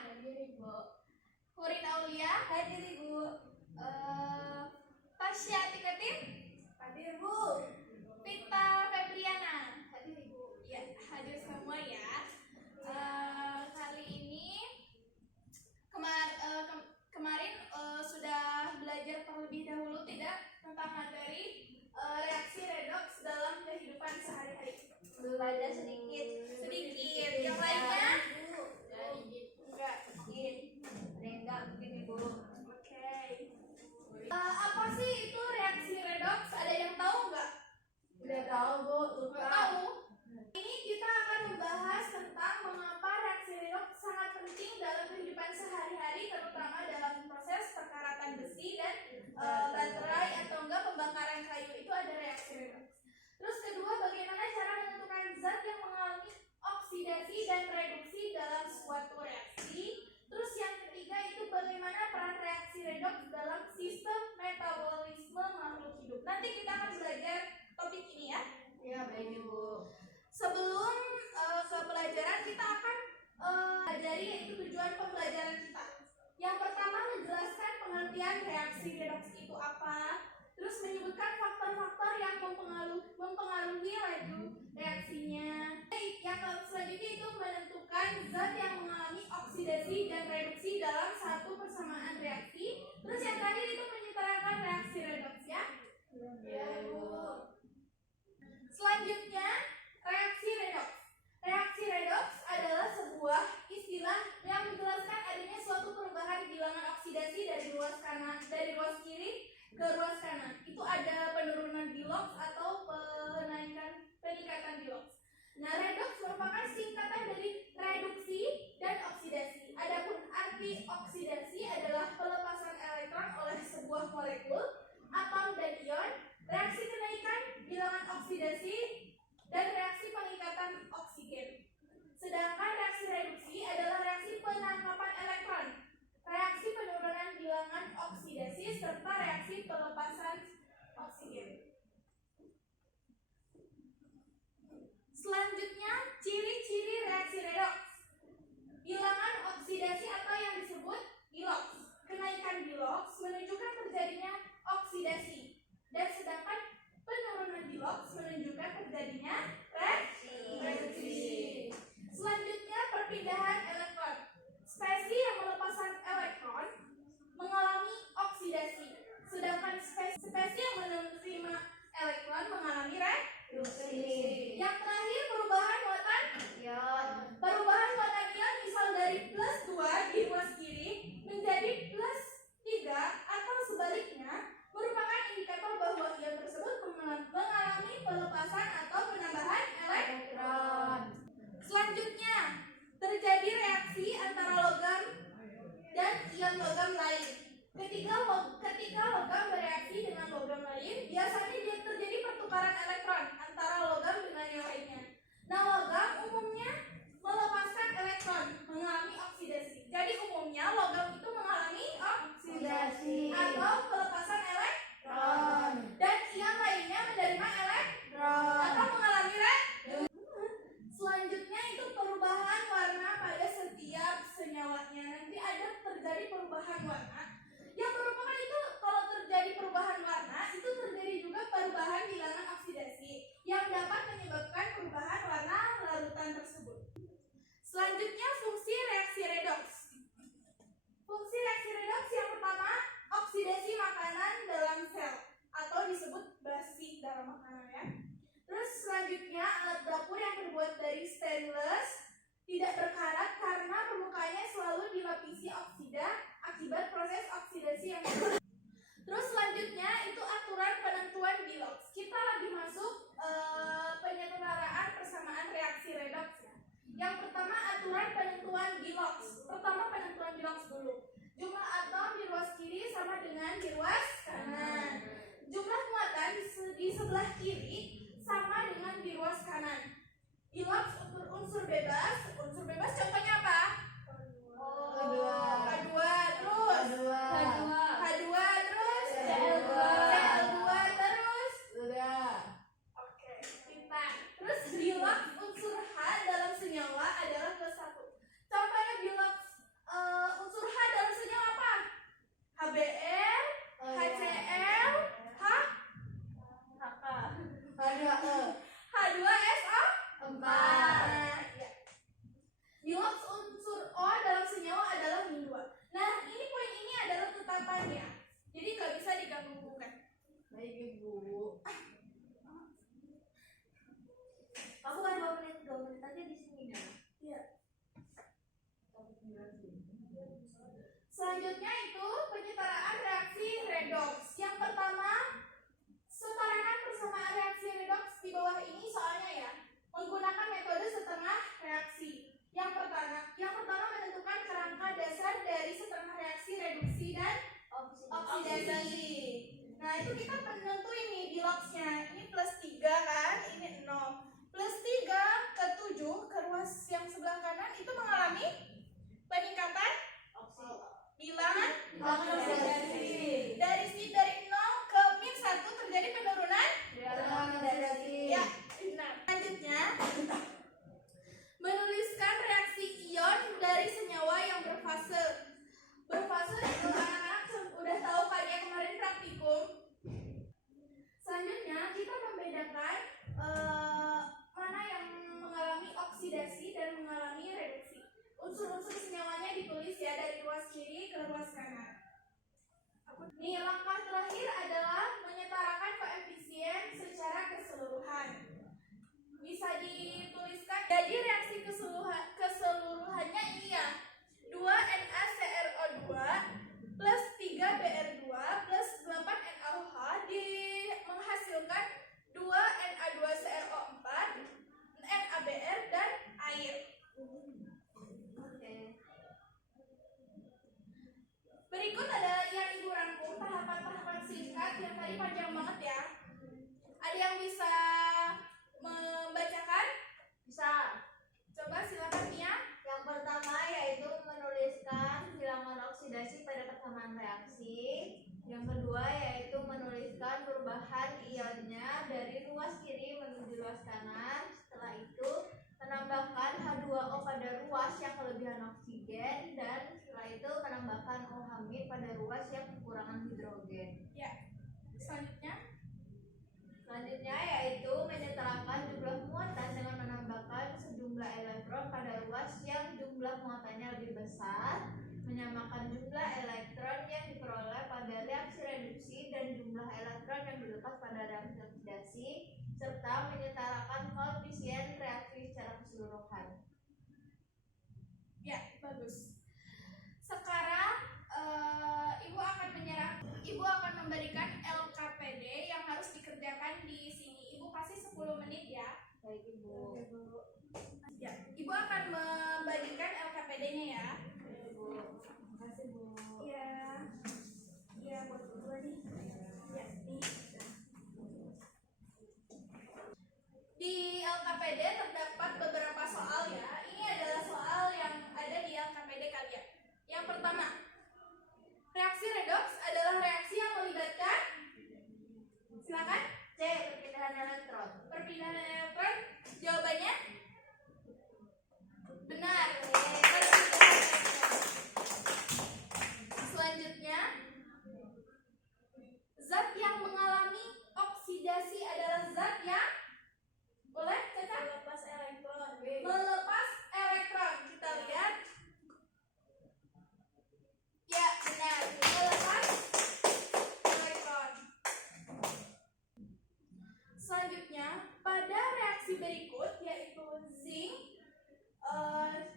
Hadir Ibu. Hurin Aulia. Hadir Ibu. Tasya Tiketin. Hadir Bu. Vita Febriana. Hadir Ibu. Ya, hadir semua ya. Kali ini kemarin sudah belajar terlebih dahulu tidak tentang materi reaksi redoks dalam kehidupan sehari-hari. Belajar sedikit. Yang lainnya? Enggak. Enggak mungkin Ibu. Oke. Apa sih itu reaksi redoks? Ada yang tahu nggak? Udah tahu Bu. Nggak tahu. Ini kita akan membahas tentang mengapa reaksi redoks sangat penting dalam kehidupan sehari-hari, terutama dalam proses perkaratan besi dan baterai atau enggak pembakaran kayu itu ada reaksi redoks. Terus kedua, bagaimana cara menentukan zat yang mengalami oksidasi dan reduksi dalam suatu reaksi. Terus yang ketiga itu bagaimana peran reaksi redoks dalam sistem metabolisme makhluk hidup. Nanti kita akan belajar topik ini ya. Ya, baik Ibu. Sebelum ke pelajaran kita akan pelajari yaitu tujuan pembelajaran kita. Yang pertama menjelaskan pengertian reaksi redoks itu apa. Terus menyebutkan faktor-faktor yang mempengaruhi laju reaksinya. Yang selanjutnya itu menentukan zat yang mengalami oksidasi dan reduksi dalam satu persamaan reaksi. Terus yang terakhir itu menyetarakan reaksi redoks ya. Ya Bu. Selanjutnya reaksi redoks. Reaksi redoks adalah sebuah istilah yang menjelaskan adanya suatu perubahan bilangan oksidasi dari ruas kiri ke ruas kanan. Itu ada penurunan biloks atau peningkatan biloks. Nah, redoks merupakan singkatan dari reduksi dan oksidasi. Adapun arti oksidasi adalah pelepasan elektron oleh sebuah molekul, atom dan ion, reaksi kenaikan bilangan oksidasi dan reaksi pengikatan oksigen. Sedangkan reaksi reduksi adalah reaksi penangkapan elektron, reaksi penurunan bilangan oksidasi serta reaksi pelepasan oksigen. Selanjutnya, ciri-ciri reaksi redoks. Bilangan oksidasi atau yang disebut biloks. Kenaikan biloks menunjukkan terjadinya oksidasi, dan sedangkan penurunan biloks menunjukkan terjadinya reduksi. Selanjutnya, perpindahan elektron. Spesies yang melepaskan elektron mengalami oksidasi, sedangkan spesies yang menerima elektron mengalami reduksi. Yang terakhir, perubahan muatan ion. Perubahan muatan ion misal dari +2 di ruas kiri menjadi +3 atau sebaliknya merupakan indikator bahwa ion tersebut mengalami pelepasan atau penambahan elektron. Selanjutnya, terjadi reaksi antara logam dan ion logam lain. Ketika logam bereaksi dengan logam lain, biasanya dia terjadi pertukaran elektron antara logam dengan yang lainnya. Nah, logam umumnya melepaskan elektron, mengalami oksidasi. Jadi umumnya logam itu mengalami oksidasi atau pelepasan elektron, dan ion lainnya menerima elektron atau mengalami reduksi. Selanjutnya itu perubahan warna pada setiap senyawanya. Nanti ada terjadi perubahan warna. Yang merupakan itu kalau terjadi perubahan warna itu terjadi juga perubahan bilangan oksidasi yang dapat menyebabkan perubahan warna larutan tersebut. Selanjutnya fungsi reaksi redoks. Fungsi reaksi redoks yang pertama oksidasi makanan dalam sel atau disebut basi dalam makanan ya. Terus selanjutnya alat dapur yang terbuat dari stainless tidak berkarat karena permukaannya selalu dilapisi oksida akibat proses oksidasi yang berlangsung. Terus selanjutnya itu aturan penentuan biloks. Kita lagi masuk penyetaraan persamaan reaksi redoks ya. Yang pertama aturan penentuan biloks. Pertama penentuan biloks dulu. Jumlah atom di ruas kiri sama dengan di ruas kanan. Jumlah muatan di sebelah kiri sama dengan di ruas kanan. Biloks unsur bebas contohnya apa? K2 terus H2 terus Cl2 terus Oke, pintar. Terus biloks unsur H dalam senyawa adalah +1. Contohnya biloks Selanjutnya itu penyetaraan reaksi redox. Yang pertama, setarakan persamaan reaksi redox di bawah ini soalnya ya, menggunakan metode setengah reaksi. Yang pertama menentukan kerangka dasar dari setengah reaksi reduksi dan oksidasi. Nah, itu kita menentuin nih di logsnya. Ini +3 kan, ini 0. +3 ke 7 ke ruas yang sebelah kanan itu mengalami peningkatan bilangan oksidasi. Dari 0 ke -1 terjadi penurunan ya. Nah, selanjutnya menuliskan reaksi ion dari senyawa yang berfase. Berfase itu anak-anak udah tahu kan ya kemarin praktikum. Selanjutnya kita membedakan mana yang mengalami oksidasi dan mengalami reduksi. Unsur-unsur senyawanya ditulis ya dari ruas kiri ke ruas kanan. Nih, langkah terakhir adalah menyetarakan koefisien secara keseluruhan. Bisa dituliskan. Jadi reaksi keseluruhannya ini ya. 2NaCrO2 plus 3Br2 plus 8NaOH menghasilkan 2Na2CrO4, NaBr, dan air. Berikut adalah yang ibu rangkum tahapan-tahapan singkat yang tadi panjang banget ya. Ada yang bisa membacakan? Bisa. Coba silakan Mia. Yang pertama yaitu menuliskan bilangan oksidasi pada persamaan reaksi. Yang kedua yaitu menuliskan perubahan ionnya dari ruas kiri menuju ruas kanan. Setelah itu menambahkan H2O pada ruas yang kelebihan oksigen, dan setelah itu menambahkan OH- pada ruas yang kekurangan hidrogen. Ya. Selanjutnya yaitu menyetarakan jumlah muatan dengan menambahkan sejumlah elektron pada ruas yang jumlah muatannya lebih besar, menyamakan jumlah elektron yang diperoleh pada reaksi reduksi dan jumlah elektron yang dilepas pada reaksi oksidasi, serta menyetarakan koefisien reaksi secara keseluruhan. Ya, bagus. Sekarang Ibu akan memberikan LKPD yang harus dikerjakan di sini. Ibu kasih 10 menit ya. Baik Ibu. Ya, Ibu akan membagikan LKPD-nya ya. Ibu. Terima kasih Bu. Iya. Iya, buat berdua nih. Ya, nih. Di LKPD terdapat beberapa soal ya. Ini adalah soal yang ada di LKPD kalian. Yang pertama, reaksi redox adalah reaksi yang melibatkan, silakan, C. Perpindahan elektron. perpindahan elektron. Jawabannya benar. Selanjutnya, zat yang mengalami oksidasi adalah zat yang boleh Caca? Melepas elektron. Melepas elektron. Kita lihat. Ya, benar. Melepas elektron. Selanjutnya, pada reaksi berikut yaitu zinc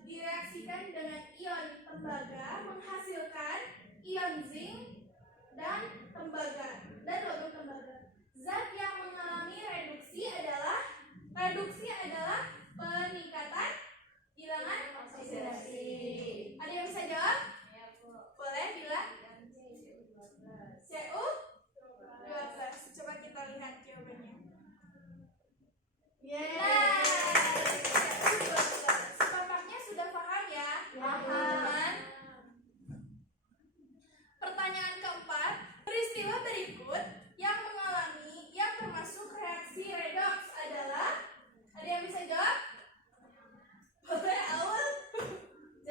direaksikan dengan ion tembaga menghasilkan ion zinc dan tembaga dan logam tembaga. Zat yang mengalami reduksi adalah peningkatan bilangan oksidasi. Ada yang bisa jawab? Ya Bu. Boleh bilang? CU 12. Coba kita lihat jawabannya. Yeay. Nah, tampaknya sudah paham ya, teman-teman. Pertanyaan keempat, peristiwa berikut yang termasuk reaksi redox adalah, ada yang bisa jawab? Boleh awal? C.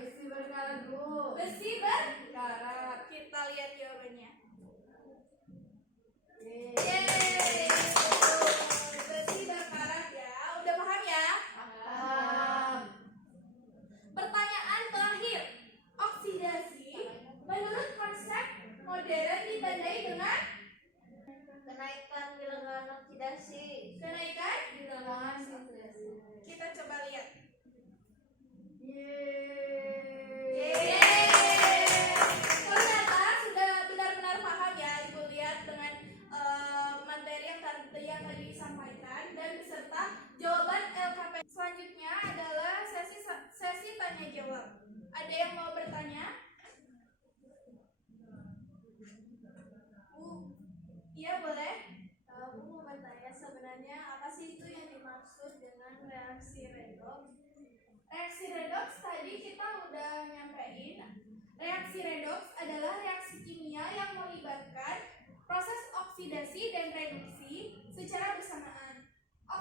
Besi berkarat Bu. Besi berkarat. Kita lihat jawabannya. Yeay. Besi berkarat ya. Udah paham ya? Paham. Pertanyaan terakhir, oksidasi menurut konsep modern ditandai dengan Kenaikan bilangan oksidasi. kenaikan. Bilangan oksidasi. Kita coba lihat. Yeay.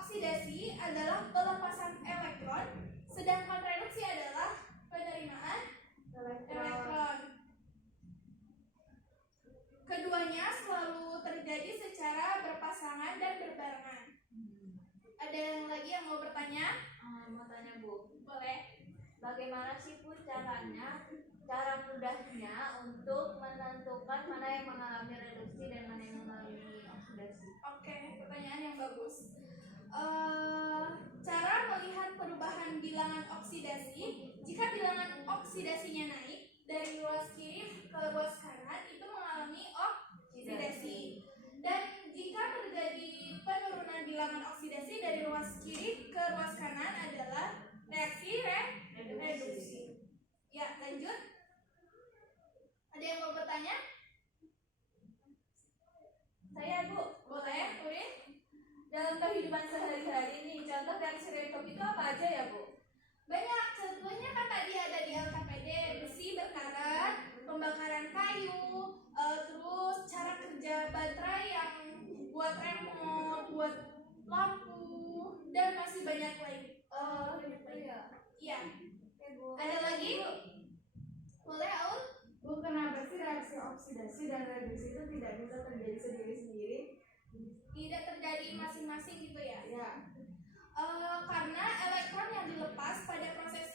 oksidasi adalah pelepasan elektron, sedangkan reduksi adalah penerimaan elektron. Keduanya selalu terjadi secara berpasangan dan berbarengan. Ada yang lagi yang mau bertanya? Mau tanya Bu, Boleh. bagaimana sih Bu cara mudahnya untuk menentukan mana yang mengalami reduksi dan mana yang mengalami oksidasi? Oke, pertanyaan yang bagus. Cara melihat perubahan bilangan oksidasi, jika bilangan oksidasinya naik dari ruas kiri ke ruas kanan itu mengalami oksidasi. Dan jika terjadi penurunan bilangan oksidasi dari ruas kiri ke ruas kanan adalah reaksi reduksi. Ya, lanjut. Ada yang mau bertanya? Saya Bu, Boleh, Urin? dalam kehidupan sehari-hari nih, contoh reaksi redoks itu apa aja ya Bu? Banyak, contohnya kan tadi ada di LKPD, besi berkarat, pembakaran kayu, terus cara kerja baterai yang buat remote, buat lampu, dan masih banyak lagi. Gitu ya. Iya. Oke Bu. Ada lagi? Boleh, Aul? Bu, kenapa sih reaksi oksidasi dan reduksi itu tidak bisa terjadi sendiri-sendiri? Tidak terjadi masing-masing gitu ya? Ya, Karena elektron yang dilepas pada proses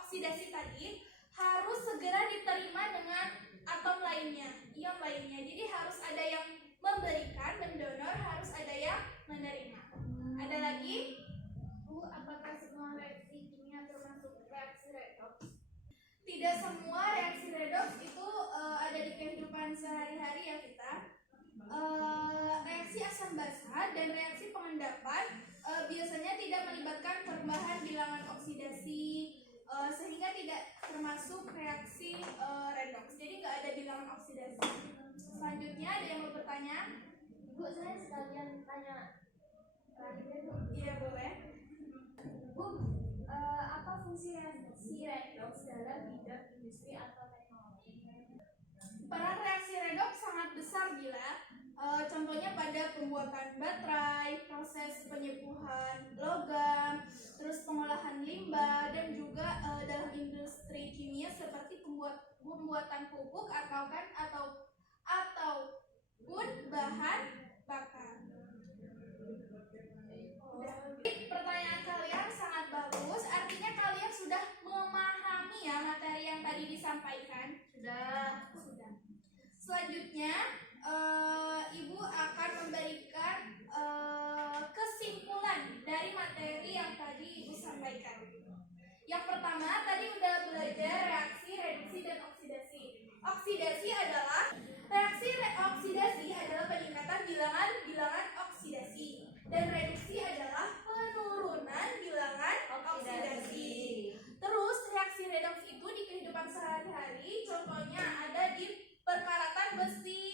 oksidasi tadi harus segera diterima dengan atom lainnya, ion lainnya. Jadi harus ada yang memberikan, mendonor, harus ada yang menerima. Ada lagi? Bu, apakah semua reaksi kimia termasuk reaksi redoks? Tidak semua reaksi redoks itu ada di kehidupan sehari-hari ya kita. Reaksi asam basa dan reaksi pengendapan biasanya tidak melibatkan perubahan bilangan oksidasi, sehingga tidak termasuk reaksi redoks. Jadi nggak ada bilangan oksidasi. Selanjutnya ada yang mau bertanya? Bu, saya sekalian tanya terakhir Bu. Iya boleh. Bu, apa fungsi reaksi redoks dalam bidang industri atau teknologi? Peran reaksi redoks sangat besar Gila. Contohnya pada pembuatan baterai, proses penyepuhan logam, terus pengolahan limbah, dan juga dalam industri kimia seperti pembuatan pupuk ataupun bahan bakar. Pertanyaan kalian sangat bagus, artinya kalian sudah memahami ya materi yang tadi disampaikan. Sudah. Selanjutnya, Ibu akan memberikan kesimpulan dari materi yang tadi Ibu sampaikan. Yang pertama, tadi udah belajar reaksi, reduksi, dan oksidasi. Oksidasi adalah peningkatan bilangan oksidasi, dan reduksi adalah penurunan bilangan oksidasi. Terus reaksi redoks itu di kehidupan sehari-hari, contohnya ada di perkaratan besi,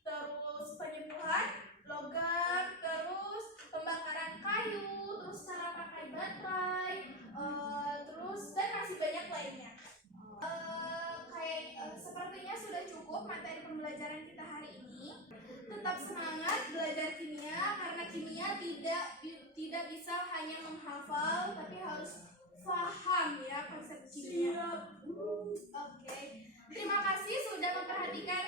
terus penyepuhan logam, terus pembakaran kayu, terus cara pakai baterai, terus dan masih banyak lainnya. Sepertinya sudah cukup materi pembelajaran kita hari ini. Tetap semangat belajar kimia karena kimia tidak bisa hanya menghafal, tapi harus paham ya konsep kimia. Oke. Terima kasih sudah memperhatikan